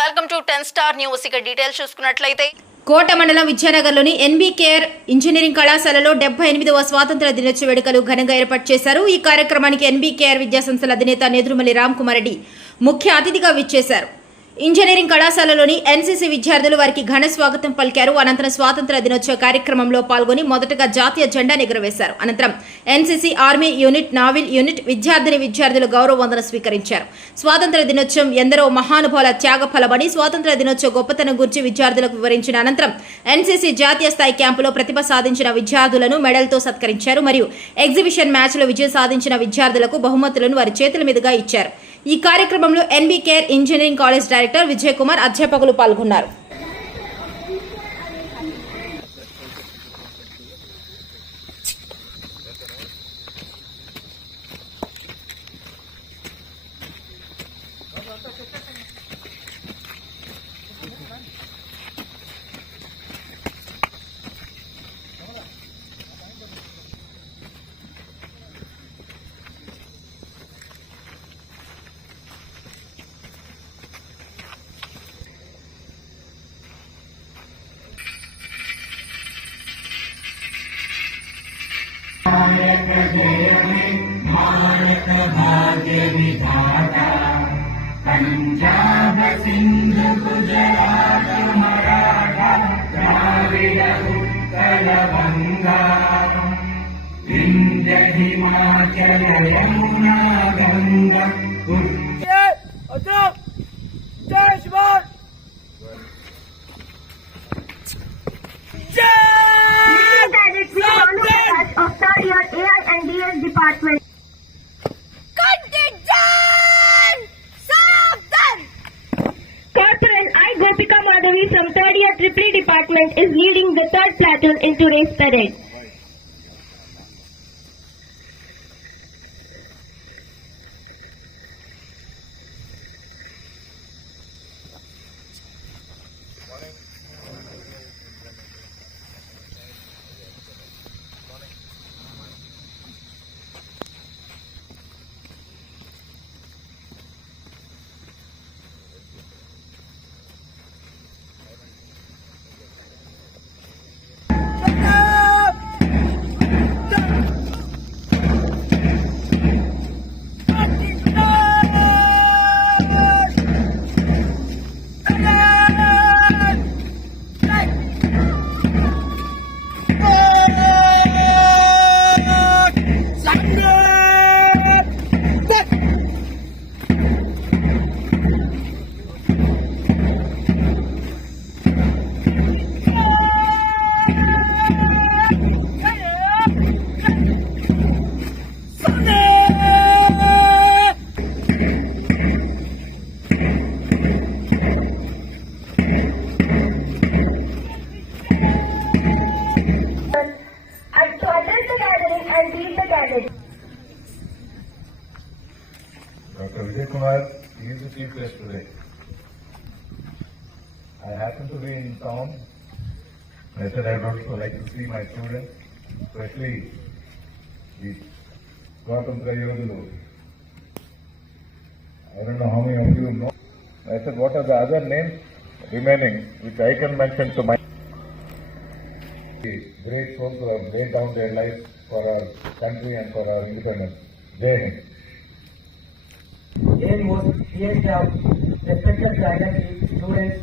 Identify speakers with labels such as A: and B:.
A: Welcome to ten star news. ఇక details చూసుకున్నట్లయితే
B: కోట మండలం విజయనగర్లోని ఎన్బీ కేర్ ఇంజనీరింగ్ కళాశాలలో డెబ్బై ఎనిమిదవ స్వాతంత్ర దినోత్సవ వేడుకలు ఘనంగా ఏర్పాటు చేశారు. ఈ కార్యక్రమానికి ఎన్బీ కేర్ విద్యాసంస్థల అధినేత నేదురుమల్లి రామ్ కుమార్ రెడ్డి ముఖ్య అతిథిగా విచ్చేశారు. ఇంజనీరింగ్ కళాశాలలోని ఎన్సీసీ విద్యార్థులు వారికి ఘన స్వాగతం పలికారు. అనంతరం స్వాతంత్ర దినోత్సవ కార్యక్రమంలో పాల్గొని మొదటగా జాతీయ జెండా ఎగురవేశారు. అనంతరం NCC army unit naval unit విద్యార్థిని విద్యార్థులు గౌరవ వందన స్వీకరించారు. స్వాతంత్ర దినోత్సవం ఎందరో మహానుభావుల త్యాగ ఫలమని స్వాతంత్ర దినోత్సవ గొప్పతనం గురించి విద్యార్థులకు వివరించిన అనంతరం ఎన్సీసీ జాతీయ స్థాయి క్యాంపులో ప్రతిభ సాధించిన విద్యార్థులను మెడల్తో సత్కరించారు. మరియు ఎగ్జిబిషన్ మ్యాచ్లో విజయం సాధించిన విద్యార్థులకు బహుమతులను వారి చేతుల మీదుగా ఇచ్చారు. ఈ కార్యక్రమంలో NB KR engineering college director Vijay Kumar అధ్యాపకులు పాల్గొన్నారు.
C: यक जय
D: मे मायकभागे धाता पञ्चाद सिन्धुकु जाम कामिलपुस्तमाचलयमुना Ganga from third year Tripoli department is leading the third platoon in today's parade. And the gathering.
E: Dr. Vijay Kumar he is the chief guest today. I happen to be in town. I said I'd also like to see my students, especially the Swatantra Yodhulu. I don't know how many of you know. I said, what are the other names remaining which I can mention to my great souls who have laid down their lives for our country and for our independence. Jai Hind.
C: Here was here have respected faculty, students.